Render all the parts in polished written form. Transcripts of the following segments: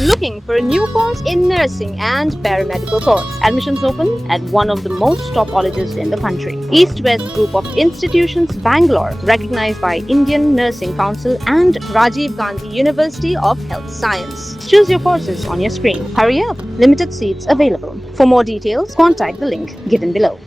Looking for a new course in nursing and paramedical course? Admissions open at one of the most top colleges in the country. East West Group of Institutions, Bangalore, recognized by Indian Nursing Council and Rajiv Gandhi University of Health Science. Choose your courses on your screen. Hurry up, limited seats available. For more details, contact the link given below.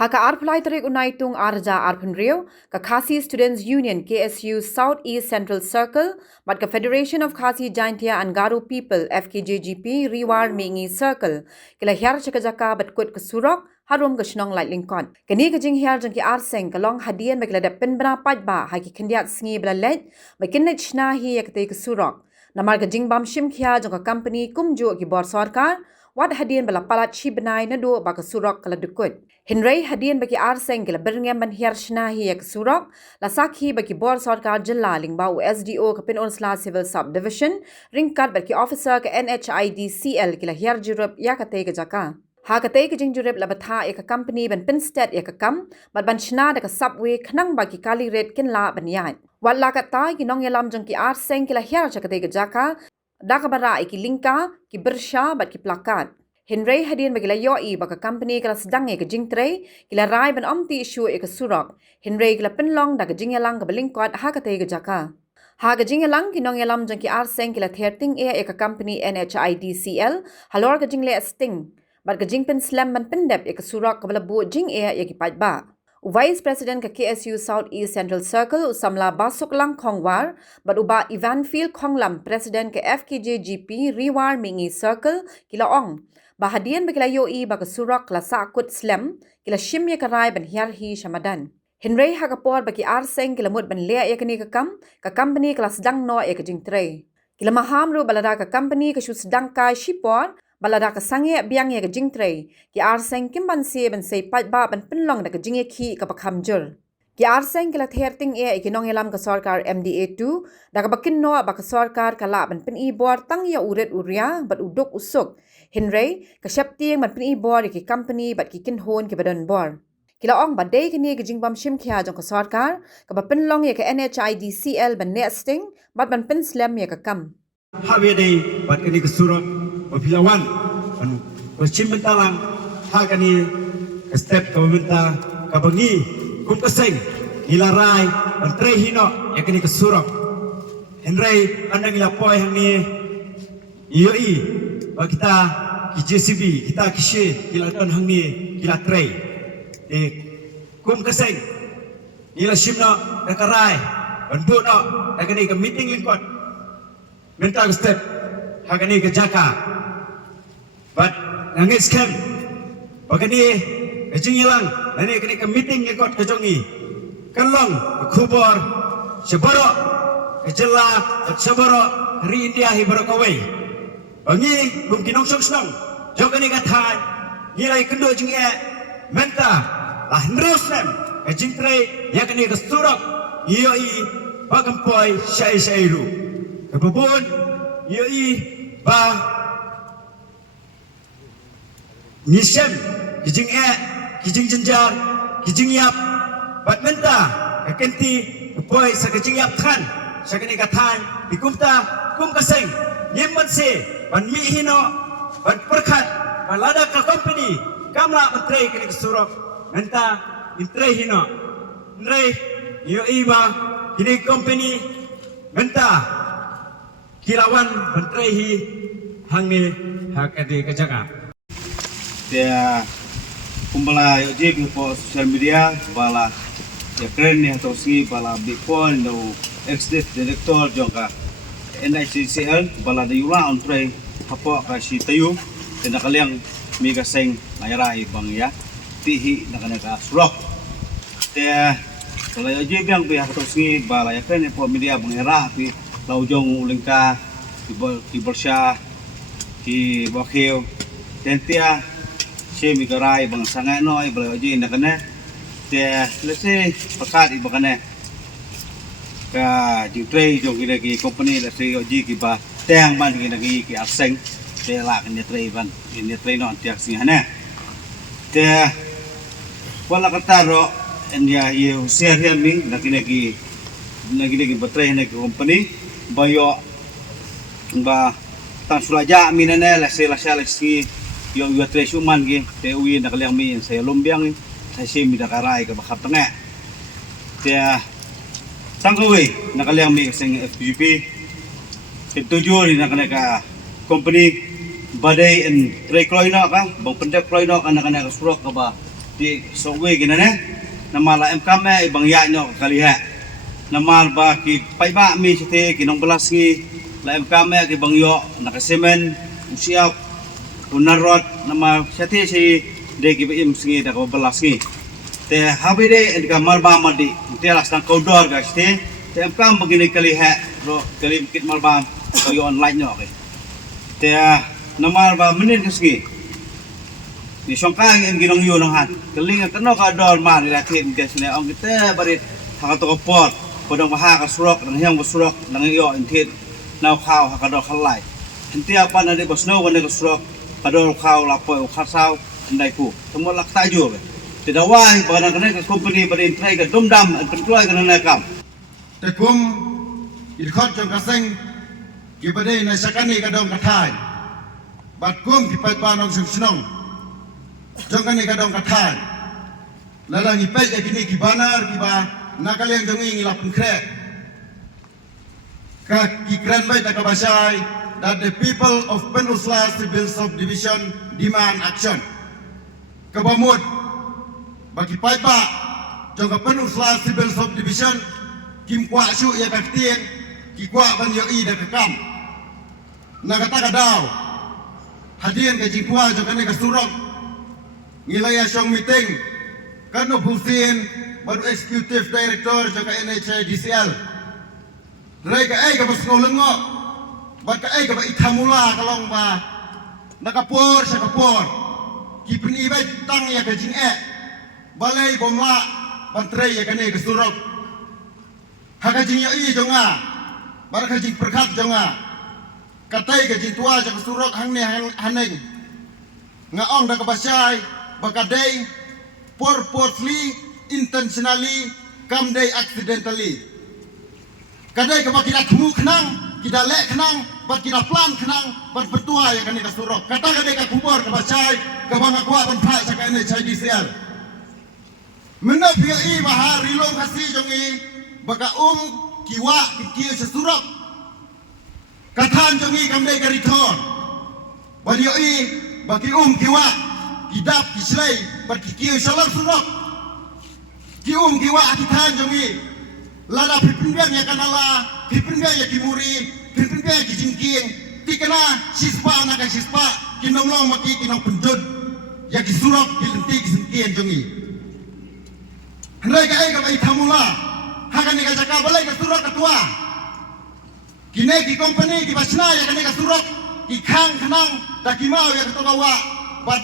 Haka arpulai tarik unaitung arja arpunrio, ka Khasi Students Union KSU South East Central Circle, but ka Federation of Khasi Jaintia and Garo People FKJGP Riwar Mingi Circle, kila hiar chakajaka bat kut kasurok, harum ka shnong light lingkon. Kani ka jing hiar jang ki arseng ka long hadian ba kila dapin bana pajba, haki kandiak sngi bala let, ba kinnet shnahi yakate kasurok. Namar ka jing bam shim kia jang ka company kumju ki bor sarkar, wat hadian bala palat chi benai na do ba kasurok kala dukut. Hinray hadian bagi arseng kila berngam ban hiar shnahi ya kasurok la sakhi bagi bor sarkar jilla lingbau SDO ka Pinonsla Civil Subdivision ringkat bagi officer ka NHIDCL kila hiar jurup ya ka te ka jaka ha ka te ka jing jurup la batha ya ka company ban Pinstat ya ka kam bat ban shna da ka subway khnang bagi kali red kin la ban yat wat la ka ta ki nong yalam jang ki arseng kila hiar cha ka te ka jaka da ka bara ki linka ki bersha bat ki plakat Henry hadian bagi yoi baka company kala sedang ke jingtre kila rai ban omti isu ke surok Henry kila penlong da jingalang ke belingkot ha kate ke jaka ha ke jingalang kinong yalam jang ki arseng kila therting ke company NHIDCL halor ke jingle sting bat ke jingpen slam ban pendep ke surok ke balabu jing ki pajba Vice President ke KSU South East Central Circle Usamla Basuk Lang Khongwar bat uba Ivanfield Khonglam President ke FKJGP Riwar Mingi Circle kila ong Bahadian bagi yoi bagi surak la sakut slam kila shimya karai ban hiarhi shamadan. Henry hakapor bagi arseng kila mud ban lea ya kini ka company kala sedang no ya ka jingtre. Kila mahamru balada ka company ka shu sedang kai shipor balada ka sange biang ya ka jingtre. Ki arseng kimban se ban se patba ban penlong da ka jingye ki ka pakhamjur. Ki arseng kila therting ikinong yalam ka sarkar MDA2 da ka bakin no ba ka sarkar kala ban pin ibor tang ya uret urya bat uduk usuk. Henry kasyapti man pin ibor ki company bat ki kinhon ki badan bor. Kila ong badai kini ki jingbam shim kya jong ka sarkar ka ba penlong ya ka NHIDCL ban nesting bat ban pen slam ya ka kam. Habede bat kini kesurok bapilawan ban pashim bentalang ha kani step ka benta ka bangi kum kaseng ilarai ban tre hino ya kini kesurok Henry andang ila poi hangni yoi ba kita ki JCB kita kishe kila don hangni kila tre kum kaseng ila shimno dakarai bantu no dakani ka meeting lingkot mental step hagani ka jaka but nangis kan bagani jingilang nani kani ka meeting lingkot ka jongi kanlong khubor sebaro jela sebaro ri India hi baro kawai bangi kum kinong song jogani ka thai nilai kendo jinge menta lah nrosem jingtre yakani ka surok yoi bagampoi shai ru kebubun yoi ba nisem kijing jenjar kijing yap bat menta kenti boy sa kijing yap khan sakani ka than dikumta kum kaseng yembat se ban mi hino ban perkhat balada ka company kamla menteri kini kesurok menta menteri hino menteri yoi ba kini company menta kilawan menteri hi hangni hakadi kejaka dia kumbala yoje po social media bala ya keren ya tosi bala bipon do ex director joka NICCL bala da yula on tray hapo ka si tayo tinakaliang miga seng mayrai bang ya tihi nakanaka surok dia bala yoje biang pihak tosi bala ya keren po media bang era pi laujong ulingka di bersya di bakhiu tentia semi garai bang sangai no bala yoje nakane dia lese pakat ibakane ka jingtrei jong kina ki company la se yoji ki ba teng man kina ki aseng te la kan trei ban in trei non tiak sing hane te wala kataro endia ye share hian mi na kina ki batrei hane ki company bayo ba tan sulaja minane la se la si yo yo tres uman gi te ui na kaliang mi sa lombiang sa si mi da karai ka bakap tanga te tangwe na kaliang mi sing FGP ke tujuh ni na ka company badai en tre kloino ka bang pendek kloino ka na surok ka ba di sowe ginane namala MKM ibang ya nyo kaliha namal ba ki paiba mi site kinong belas ngi la MKM ki bang yo nakasemen usiap unarot nama sate si de ki im singi da ko belas ngi te habide en ka malba madi telas nang kodor ga site te MKM begini kaliha ro kali kit malba ko yo online nyo ke te namal ba menin keski ni songkang en ginong yo nang hat keling keno ka dor man la tin ke sine ong kita barit ha to pot podong baha ka surok nang hyang surok nang yo intit naw khaw ha ka dor khalai enti apa na de bosno wan ka surok ka dor khaw la po khasaw ndai ku temo lak tajur tidak wai ba nang ka company barin trai ka dumdam an pentuai ka na kam te kum il khot jong kaseng ki badai na sakani ka dong kathai bat kum ki pai pa nong snong jong kan ka dong kathai lalang i pai kini ki banar ki ba nakaliang jong ngi lapun kre ka ki kran bai ta ka basai that the people of Penusla Civil Subdivision demand action kabamut bagi pai pa jong ka Penusla Civil Subdivision kim kwa su ya ka tien ki kwa ban yo i da ka kam nagata ka daw hadian ka jingkwa jong kan ka surok ngilaya siyang meeting kano Hussein baru executive director jaka NHIDCL rai ka ay ka bas ngolongo bat ka ay ka ba ithamula kalong ba nakapor sa kapor kipni ba tang ya ka jing balay bomla bantray ya kane ka surok haka jing ya i jonga bar ka jing perkat jonga katay ka jing tua jaka surok hang ne haneng ngaong da ka basay bakaday purposely intentionally kamday accidentally kadai ka bakida khmu khnang kida le khnang bat kida plan khnang bat betua yang kani ka surok kata kadai ka kubur ka bacai ka banga kwa ban phai sa kani chai DCL menna pia i bahar rilong kasi jongi baka kiwa ki sa surok kathan jongi kamday ka return badio i baki kiwa kidap kislay berkikir salam surok kium kiwa akitan jongi lada pipinbiang ya kanala pipinbiang ya kimuri pipinbiang ya kijingking tikana sispa na ka sispa kinomlong maki kinong pendud ya kisurok kilenti kisingkian jongi hendai ka ay ka bai thamula hakan ni ka jaka balai ka surok ketua kine ki company ki basna ya kane ka surok ki khang khanang dakimau ya ketua wa bat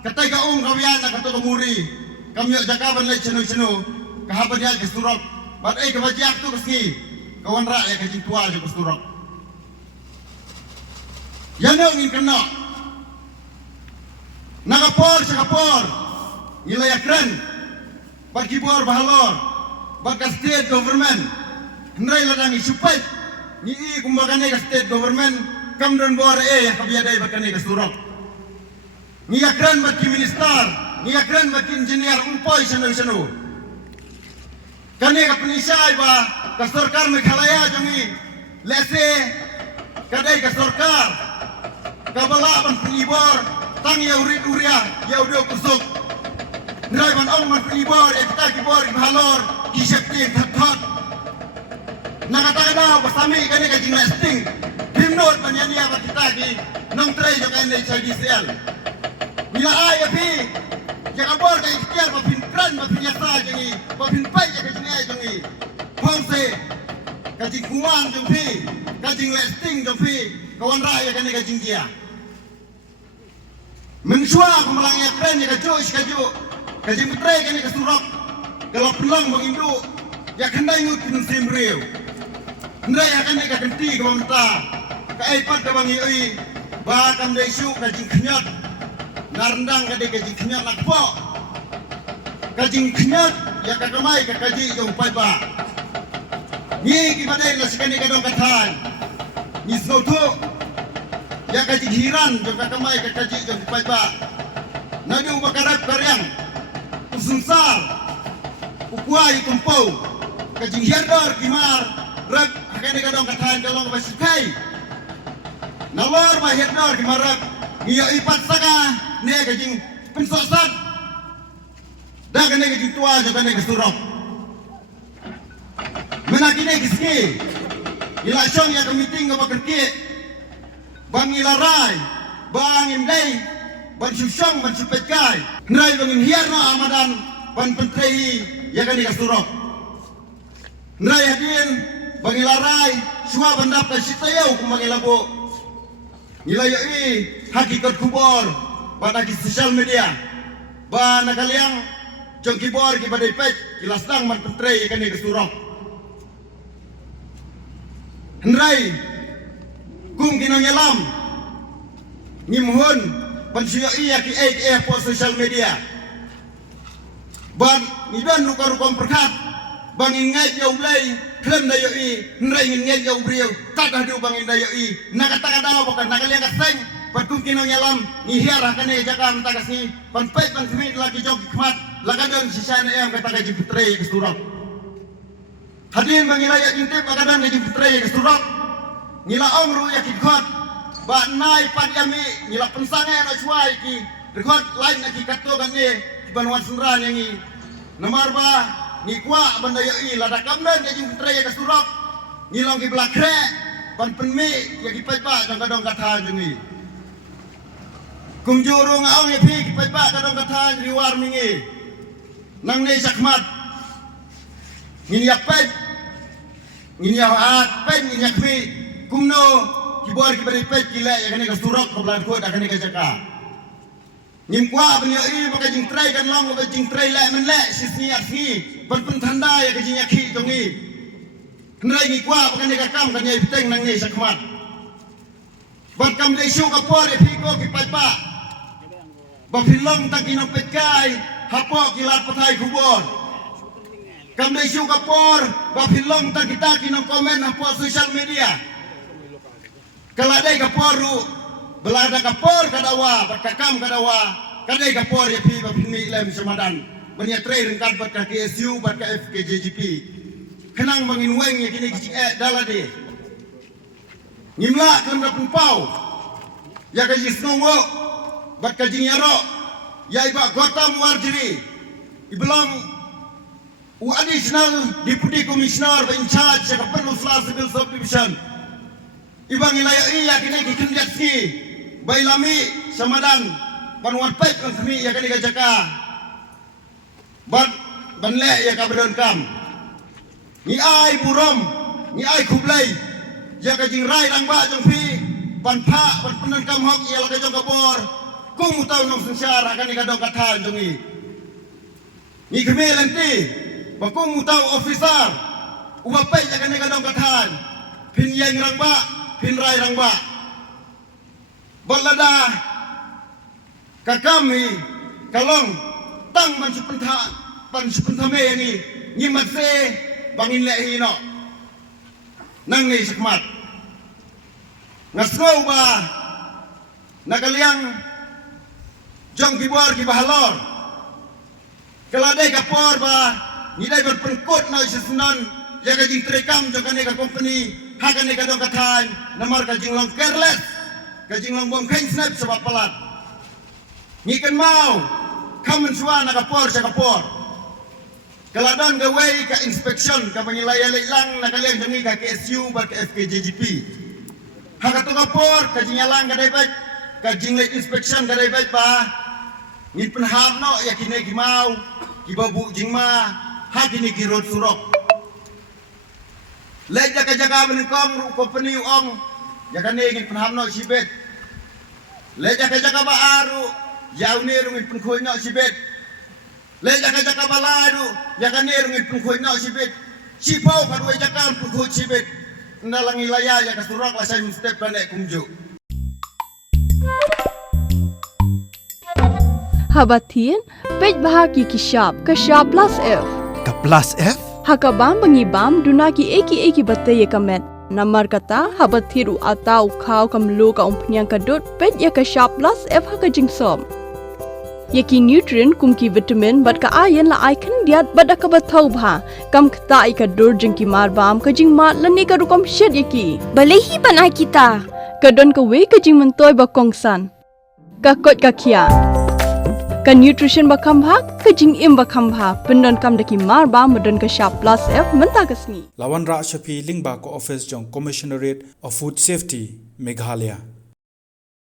katay ka kawiyan na kato muri kami jakaban lay chenu kahaban yal kesurok bat ay kabajak tu kasi kawan ra ya kajing tua jo kesurok yan ngin kana nakapor sa kapor nilayakran bat kibor bahalor bat ka state government hendai ladang isupay ni i kumbaga ka state government kamdon bor ya kabiyaday bat kanay kesurok ngiyakran bat ki minister ngiyakran bat ki engineer umpoy sanu kane ka penisay ba ka sarkar Meghalaya jongi lese kadai ka sarkar ka balaban penibor tang ya urit uria ya udah kusuk nraiban ong man penibor ekta ki bor halor ki shakti thak nakatakan daw basami kane ka jinasting himnot panyania bat kita ki nong tray jo kane DCL bila ay api jangan bor kay ikhtiar mapinpran mapinyasa jangi mapinpay ya kajingay jangi pause kajing kuang jangpi kajing lesting jangpi kawan raya kani kajing dia mensua kumalangnya kren ya kaju kajing putre kani kasurok kalau pelang mengindu ya kendai ngut kinun simriu ndai ya kani kakenti kamamta kaipat kabangi oi bakam daisu kajing kenyat narendang kadai kajing kenyat nakpo kajing kenyat ya kakamai kakaji jong paipa ni kibadai na sikani kadong kathan ni snoto ya kaji hiran juga kamai ke kaji jong pai ba nadu bakarap karyang usungsar ukuai kumpau kaji hirdor kimar rag hakane kadong katahan kalong basikai nalor ba hirdor kimarap ngiyo ipat saka ne kaji pensosat dah kene kaji tua juga ne kesurok menakine kiski ilasyong ya kemiting ngabakerki bang ilarai bang indai bang susyong bang supetkai nrai bang inhierno amadan bang pentrei ya kan dikasurok nrai hadin bang ilarai semua bandap kasitayau kumang ilabo nilayoi hakikat kubor pada di sosial media ba nakaliang jong kibor kibadai pet kilasdang man pentrei ya kan dikasurok nrai kum kinong yalam ngimhun pansiyoi ya ki po social media ban nidan ruka-ruka perkat bang ingat jauh belai klem dayoi nrai ingat jauh brio kadah du bang dayoi nakata-kata bukan nakaliang kaseng patum kinong yalam ngihiarah kane jakam tagas ni panpet pan kemit lagi jog khmat lagadon sisana em kata gaji putre kesurok hadin bang ilaya jintip lagadon gaji putre kesurok nila omru ya kikot ba nai pan yami nila pensange na suai ki rekod lain na ki katto kan ni banwan sunran yang ni namar ba ni kwa banda ya i lada kamdan ya jing tre ya kasurok nilong ki blakre pan penmi ya ki pai ba dong kadong kata jengi kumjuru ngaong ya pi ki pai ba kadong kata riwar mingi nang ne sakmat ngin ya pai ngin ya at pen ngin ya kmi kumno kibor kibari pet kila ya kene kasurok ko blan ko da kene ka jaka nim kwa benyo i maka jing trai kan long ba jing trai la men la sisni afi pan pun thanda ya ka jing yakhi tongi nrai ni kwa ba kene ka kam kan ye piteng nang ni sakmat ban kam dei shu ka por e phi ko ki pat ba ba philong ta ki no pet kai hapo kilat pathai kubor kam dei shu ka por ba philong ta kita ki no komen hapo social media kaladai kaporu belada kapor kadawa berkakam kadawa kadai kapor ya pi ba pini lem samadan banya trai rengkat bat ka KSU bat ka FKJGP kenang mangin weng ya kini kici dalade ngimla kelem da pau ya ka jisnongo bat ka jingyaro ya iba gotam warjiri ibelong additional deputy commissioner in charge ya ka perlu civil subdivision ibang ilaya iya kini kikin jatsi bailami samadan banwan pet kan kami ya kini gajaka banle ya kabron kam ni ai burom ni ai kublai ya kajing rai lang ba jong pi pan pha pan penan kam hok ya la kajong kabor kung mutaw nong sensara kani kadong kathan jong ni kami lenti bakung mutaw officer ubapay ya kani kadong kathan pinyang rang ba pinrai rang ba balada kakami kalong tang ban supentha me ni nyimat se bangin le hino nang ni sakmat ngasngau ba nakaliang jong kibor ki bahalor kaladai kapor ba nidai berpengkut na isesnon ya kajing trekam jong kane ka company hakan ni kadong kathan namar kajing long careless kajing long bom kain snap sebab pelat ngikan mau kamen suan nakapor sa kapor kaladon gawai ka inspection ka pangilaya lang nakaliang jangi ka KSU ba ka FKJGP hakato kapor kajing yalang kadai baik kajing late inspection kadai baik ba ngin penhamno yakine gimau kibabu jingma hakini kirot surok leja kajaga menengkong ru company ong yakan ingin penhamno sibet leja kajaga baaru yauni rungin penkhonyo sibet leja kajaga baladu yakan rungin penkhonyo sibet sipau kadue jakam penkhon sibet ndalang ilaya ya kasurok la sai step planet kumju Habatin pej bahaki kishap kashap plus F Ka plus F? Hakabam bangibam dunaki eki bataye kamet Namar kata habat thiru atau kau kamlu ka umpnyang kadut pet ya ka sharp plus f ha ka jingsom. Yaki nutrient kumki vitamin bat ka iron la icon diat bat ka bathau bha kam kta ka dur jingki mar bam ka jing mat lani ka rukom shed yaki. Balehi banai kita. Kadon ka we ka jing mentoy ba kongsan. Ka kot ka kia. Ka nutrition ba kambha ka jing im ba kambha pendon kam daki mar bam medon ka sharp plus f menta ka sngi. Lawan Ra Shafi Lingba ko office jong Commissionerate of Food Safety Meghalaya.